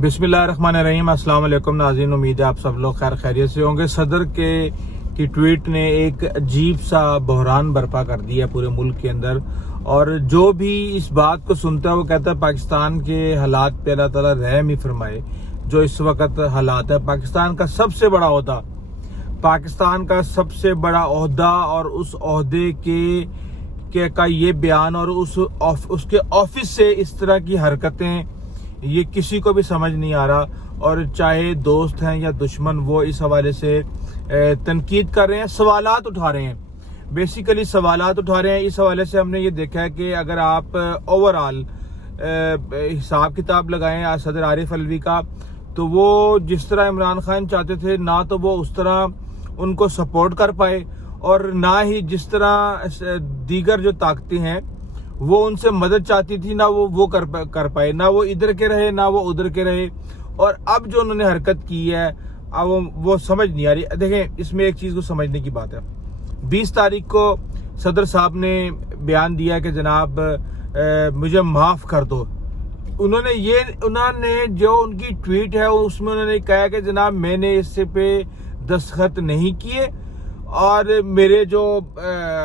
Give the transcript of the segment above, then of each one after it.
बिस्मिल्लाहिर्रहमानिर्रहीम। अस्सलाम वालेकुम नाज़रीन, उम्मीद है आप सब लोग खैर खैरियत से होंगे। सदर की ट्वीट ने एक अजीब सा बहरान बर्पा कर दिया पूरे मुल्क के अंदर, और जो भी इस बात को सुनता है वो कहता है पाकिस्तान के हालात पे अल्लाह ताला रहम ही फरमाए। जो इस वक्त हालात है, पाकिस्तान का सबसे बड़ा ओहदा, पाकिस्तान का सबसे बड़ा ओहदा और उस ओहदे के का ये बयान और उसके ऑफिस से इस तरह की हरकतें, ये किसी को भी समझ नहीं आ रहा। और चाहे दोस्त हैं या दुश्मन, वो इस हवाले से तनकीद कर रहे हैं, सवालात उठा रहे हैं, बेसिकली सवालात उठा रहे हैं। इस हवाले से हमने ये देखा है कि अगर आप ओवरऑल हिसाब किताब लगाएं सदर आरिफ अलवी का, तो वो जिस तरह इमरान खान चाहते थे ना तो वो उस तरह उनको सपोर्ट कर पाए, और ना ही जिस तरह दीगर जो ताकतें हैं वो उनसे मदद चाहती थी, ना वो कर पाए, ना वो इधर के रहे ना वो उधर के रहे। और अब जो उन्होंने हरकत की है, अब वो समझ नहीं आ रही। देखें, इसमें एक चीज़ को समझने की बात है। 20 तारीख को सदर साहब ने बयान दिया कि जनाब मुझे माफ़ कर दो। उन्होंने जो उनकी ट्वीट है उसमें उन्होंने कहा कि जनाब मैंने इससे पे दस्तखत नहीं किए, और मेरे जो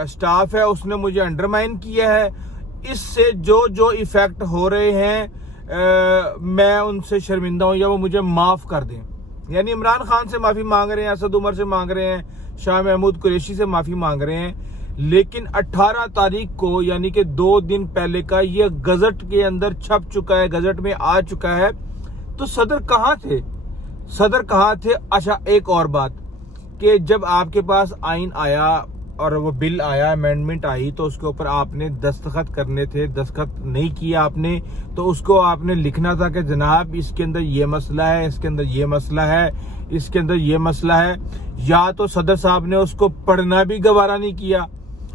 स्टाफ है उसने मुझे अंडरमाइन किया है। इससे जो इफेक्ट हो रहे हैं मैं उनसे शर्मिंदा हूं, या वो मुझे माफ़ कर दें। यानी इमरान खान से माफ़ी मांग रहे हैं, असद उमर से मांग रहे हैं, शाह महमूद कुरैशी से माफ़ी मांग रहे हैं। लेकिन 18 तारीख को, यानी कि 2 दिन पहले का, ये गजट के अंदर छप चुका है, गजट में आ चुका है। तो सदर कहाँ थे? अच्छा, एक और बात कि जब आपके पास आइन आया और वो बिल आया, अमेंडमेंट आई, तो उसके ऊपर आपने दस्तखत करने थे, दस्तखत नहीं किया आपने, तो उसको आपने लिखना था कि जनाब इसके अंदर ये मसला है, इसके अंदर ये मसला है, इसके अंदर ये मसला है। या तो सदर साहब ने उसको पढ़ना भी गवारा नहीं किया,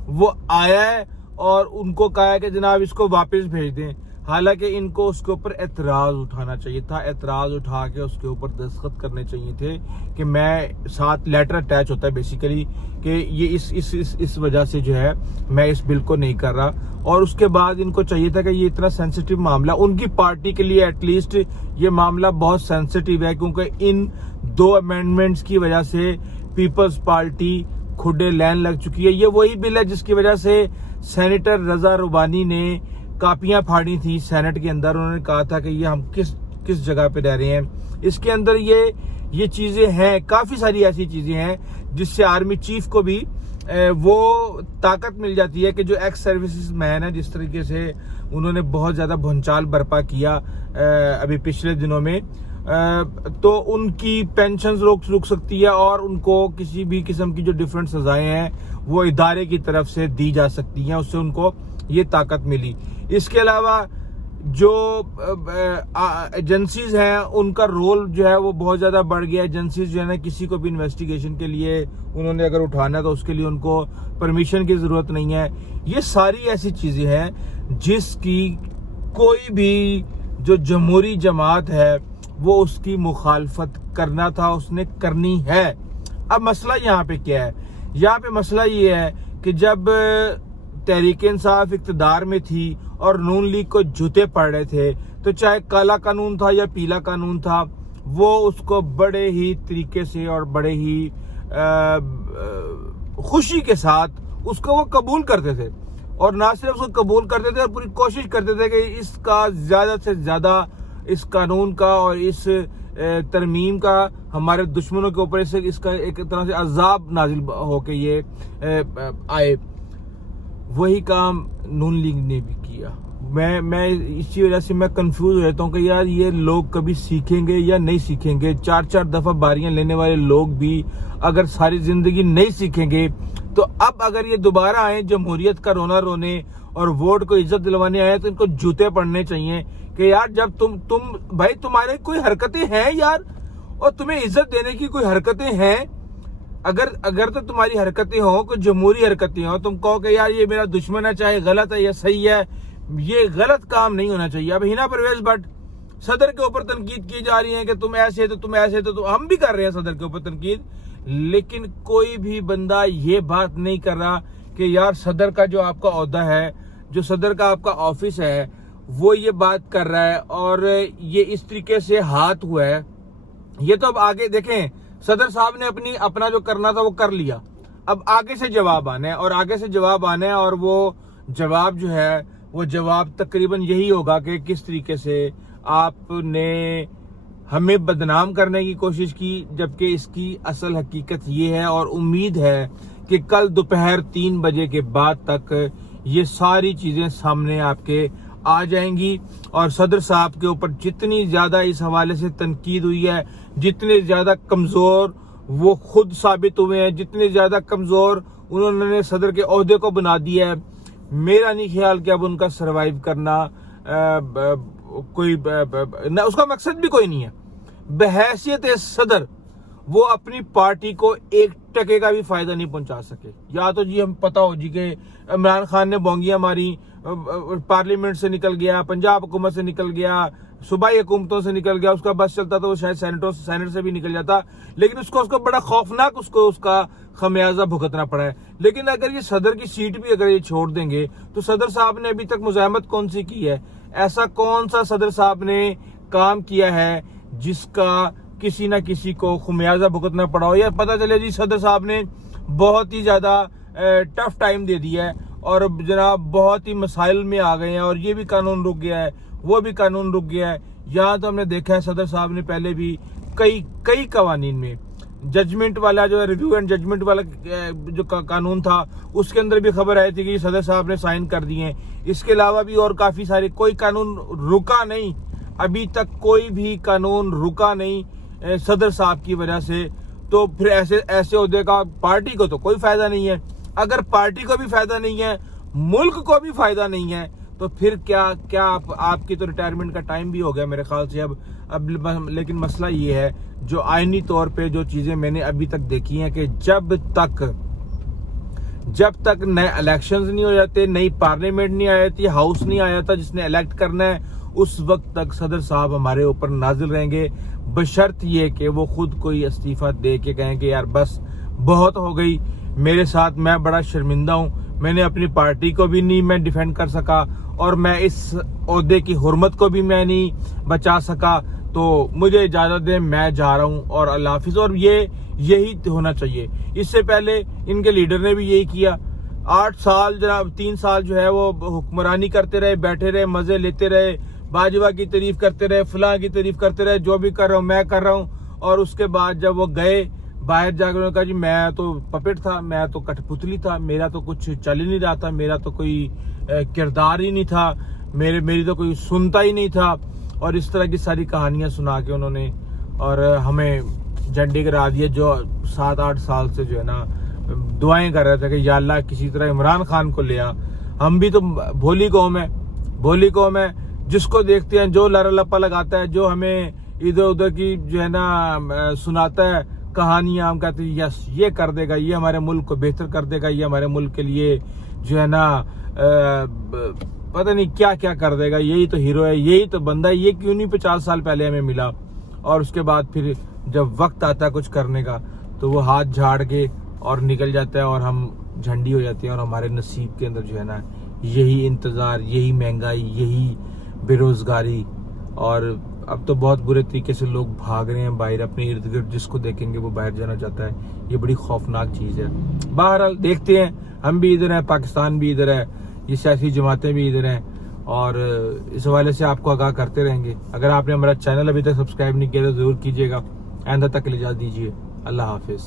वो आया है और उनको कहा है कि जनाब इसको वापस भेज दें। हालांकि इनको उसके ऊपर एतराज़ उठाना चाहिए था, एतराज़ उठा के उसके ऊपर दस्तखत करने चाहिए थे कि मैं, साथ लेटर अटैच होता है बेसिकली कि ये इस वजह से जो है मैं इस बिल को नहीं कर रहा। और उसके बाद इनको चाहिए था कि ये इतना सेंसिटिव मामला उनकी पार्टी के लिए, एटलीस्ट ये मामला बहुत सेंसिटिव है, क्योंकि इन 2 अमेंडमेंट्स की वजह से पीपल्स पार्टी खुडे लैन लग चुकी है। ये वही बिल है जिसकी वजह से सेनेटर रजा रुबानी ने कापियां फाड़ी थी सेनेट के अंदर। उन्होंने कहा था कि ये हम किस जगह पे रह रहे हैं। इसके अंदर ये चीजें हैं, काफी सारी ऐसी चीजें हैं जिससे आर्मी चीफ को भी वो ताकत मिल जाती है कि जो एक्स सर्विसेज मैन है, जिस तरीके से उन्होंने बहुत ज्यादा भूचाल बर्पा किया अभी पिछले दिनों में, तो उनकी पेंशन रुक सकती है, और उनको किसी भी किस्म की जो डिफरेंट सजाएं हैं वो इदारे की तरफ से दी जा सकती हैं, उससे उनको ये ताकत मिली। इसके अलावा जो एजेंसीज हैं उनका रोल जो है वो बहुत ज़्यादा बढ़ गया। एजेंसीज जो है ना, किसी को भी इन्वेस्टिगेशन के लिए उन्होंने अगर उठाना है तो उसके लिए उनको परमिशन की ज़रूरत नहीं है। ये सारी ऐसी चीज़ें हैं जिसकी कोई भी जो जमहूरी जमात है वो उसकी मुखालफत करना था, उसने करनी है। अब मसला यहाँ पे क्या है? यहाँ पे मसला ये है कि जब तहरीक इंसाफ इक़्तिदार में थी और नून लीग को जूते पड़ रहे थे, तो चाहे काला कानून था या पीला कानून था, वो उसको बड़े ही तरीके से और बड़े ही खुशी के साथ उसको वो कबूल करते थे। और ना सिर्फ उसको कबूल करते थे, और पूरी कोशिश करते थे कि इसका ज़्यादा से ज़्यादा, इस कानून का और इस तरमीम का हमारे दुश्मनों के ऊपर इसका एक तरह से अजाब नाजिल होके ये आए। वही काम नून लीग ने भी किया। मैं इसी वजह से मैं कंफ्यूज हो जाता हूँ कि यार ये लोग कभी सीखेंगे या नहीं सीखेंगे। 4 दफ़ा बारियां लेने वाले लोग भी अगर सारी जिंदगी नहीं सीखेंगे, तो अब अगर ये दोबारा आए जमहूरियत का रोना रोने और वोट को इज्जत दिलवाने आए, तो इनको जूते पड़ने चाहिए कि यार जब तुम भाई, तुम्हारे कोई हरकतें हैं यार, और तुम्हें इज्जत देने की कोई हरकतें हैं। अगर तो तुम्हारी हरकतें हो, कोई जमहूरी हरकतें हो, तुम कहो कि यार ये मेरा दुश्मन है, चाहे गलत है या सही है, ये गलत काम नहीं होना चाहिए। अब हिना परवेज भट्ट सदर के ऊपर तनकीद की जा रही है कि तुम ऐसे तो तुम ऐसे, तो हम भी कर रहे हैं सदर के ऊपर तनकीद, लेकिन कोई भी बंदा ये बात नहीं कर रहा कि यार सदर का जो आपका ओहदा है, जो सदर का आपका ऑफिस है, وہ یہ بات کر رہا ہے اور یہ اس طریقے سے ہاتھ ہوا ہے. یہ تو اب آگے دیکھیں, صدر صاحب نے اپنا جو کرنا تھا وہ کر لیا, اب آگے سے جواب آنا ہے, اور آگے سے جواب آنا ہے, اور وہ جواب جو ہے وہ جواب تقریباً یہی ہوگا کہ کس طریقے سے آپ نے ہمیں بدنام کرنے کی کوشش کی, جبکہ اس کی اصل حقیقت یہ ہے, اور امید ہے کہ کل دوپہر 3 بجے کے بعد تک یہ ساری چیزیں سامنے آپ کے آ جائیں گی. اور صدر صاحب کے اوپر جتنی زیادہ اس حوالے سے تنقید ہوئی ہے, جتنے زیادہ کمزور وہ خود ثابت ہوئے ہیں, جتنے زیادہ کمزور انہوں نے صدر کے عہدے کو بنا دیا ہے, میرا نہیں خیال کہ اب ان کا سروائیو کرنا کوئی اس کا مقصد بھی کوئی نہیں ہے. بحیثیت صدر وہ اپنی پارٹی کو 1 ٹکے کا بھی فائدہ نہیں پہنچا سکے. یا تو جی ہم پتہ ہو جی کہ عمران خان نے بونگیاں ماری, پارلیمنٹ سے نکل گیا, پنجاب حکومت سے نکل گیا, صوبائی حکومتوں سے نکل گیا, اس کا بس چلتا تو وہ شاید سینٹ سے بھی نکل جاتا, لیکن اس کو بڑا خوفناک اس کا خمیازہ بھگتنا پڑا ہے. لیکن اگر یہ صدر کی سیٹ بھی اگر یہ چھوڑ دیں گے تو صدر صاحب نے ابھی تک مزاحمت کون سی کی ہے؟ ایسا کون سا صدر صاحب نے کام کیا ہے جس کا کسی نہ کسی کو خمیازہ بھگتنا پڑا ہو؟ یا پتہ چلے جی صدر صاحب نے بہت ہی زیادہ ٹف ٹائم دے دیا ہے اور جناب بہت ہی مسائل میں آ گئے ہیں, اور یہ بھی قانون رک گیا ہے, وہ بھی قانون رک گیا ہے. یہاں تو ہم نے دیکھا ہے صدر صاحب نے پہلے بھی کئی قوانین میں ججمنٹ والا جو ریویو اینڈ ججمنٹ والا جو قانون تھا اس کے اندر بھی خبر آئی تھی کہ صدر صاحب نے سائن کر دیے ہیں. اس کے علاوہ بھی اور کافی سارے, کوئی قانون رکا نہیں, ابھی تک کوئی بھی قانون رکا نہیں صدر صاحب کی وجہ سے. تو پھر ایسے عہدے کا پارٹی کو تو کوئی فائدہ نہیں ہے. اگر پارٹی کو بھی فائدہ نہیں ہے, ملک کو بھی فائدہ نہیں ہے, تو پھر کیا آپ کی تو ریٹائرمنٹ کا ٹائم بھی ہو گیا میرے خیال سے اب. لیکن مسئلہ یہ ہے جو آئینی طور پہ جو چیزیں میں نے ابھی تک دیکھی ہیں کہ جب تک نئے الیکشنز نہیں ہو جاتے, نئی پارلیمنٹ نہیں آ جاتی, ہاؤس نہیں آ جاتا جس نے الیکٹ کرنا ہے, اس وقت تک صدر صاحب ہمارے اوپر نازل رہیں گے, بشرط یہ کہ وہ خود کوئی استعفیٰ دے کے کہیں کہ یار بس بہت ہو گئی میرے ساتھ, میں بڑا شرمندہ ہوں, میں نے اپنی پارٹی کو بھی نہیں میں ڈیفینڈ کر سکا, اور میں اس عہدے کی حرمت کو بھی میں نہیں بچا سکا, تو مجھے اجازت دیں, میں جا رہا ہوں اور اللہ حافظ. اور یہی ہونا چاہیے. اس سے پہلے ان کے لیڈر نے بھی یہی کیا. 8 سال جناب 3 سال جو ہے وہ حکمرانی کرتے رہے, بیٹھے رہے, مزے لیتے رہے, باجوہ کی تعریف کرتے رہے, فلاں کی تعریف کرتے رہے, جو بھی کر رہا ہوں میں کر رہا ہوں. اور اس کے بعد جب وہ گئے باہر جا کر کہا جی میں تو پپٹ تھا, میں تو کٹھ پتلی تھا, میرا تو کچھ چل ہی نہیں رہا تھا, میرا تو کوئی کردار ہی نہیں تھا, میری تو کوئی سنتا ہی نہیں تھا. اور اس طرح کی ساری کہانیاں سنا کے انہوں نے اور ہمیں جھنڈی گرا دیا, جو 7-8 سال سے جو ہے نا دعائیں کر رہے تھے کہ یا اللہ کسی طرح عمران خان کو لیا. ہم بھی تو بھولی قوم ہے جس کو دیکھتے ہیں جو لارا لپا لگاتا ہے, جو ہمیں ادھر ادھر کی جو ہے نا سناتا ہے کہانیاں, ہم کہتے ہیں یس یہ کر دے گا, یہ ہمارے ملک کو بہتر کر دے گا, یہ ہمارے ملک کے لیے جو ہے نا پتہ نہیں کیا کر دے گا, یہی تو ہیرو ہے, یہی تو بندہ ہے, یہ کیوں نہیں 50 سال پہلے ہمیں ملا. اور اس کے بعد پھر جب وقت آتا ہے کچھ کرنے کا تو وہ ہاتھ جھاڑ کے اور نکل جاتا ہے, اور ہم جھنڈی ہو جاتے ہیں, اور ہمارے نصیب کے اندر جو ہے نا یہی انتظار, یہی مہنگائی, یہی بے روزگاری. اور اب تو بہت برے طریقے سے لوگ بھاگ رہے ہیں باہر, اپنے ارد گرد جس کو دیکھیں گے وہ باہر جانا چاہتا ہے. یہ بڑی خوفناک چیز ہے. بہرحال دیکھتے ہیں, ہم بھی ادھر ہیں, پاکستان بھی ادھر ہے, یہ سیاسی جماعتیں بھی ادھر ہیں, اور اس حوالے سے آپ کو آگاہ کرتے رہیں گے. اگر آپ نے ہمارا چینل ابھی تک سبسکرائب نہیں کیا تو ضرور کیجیے گا. آئندہ تک اجازت دیجیے. اللہ حافظ.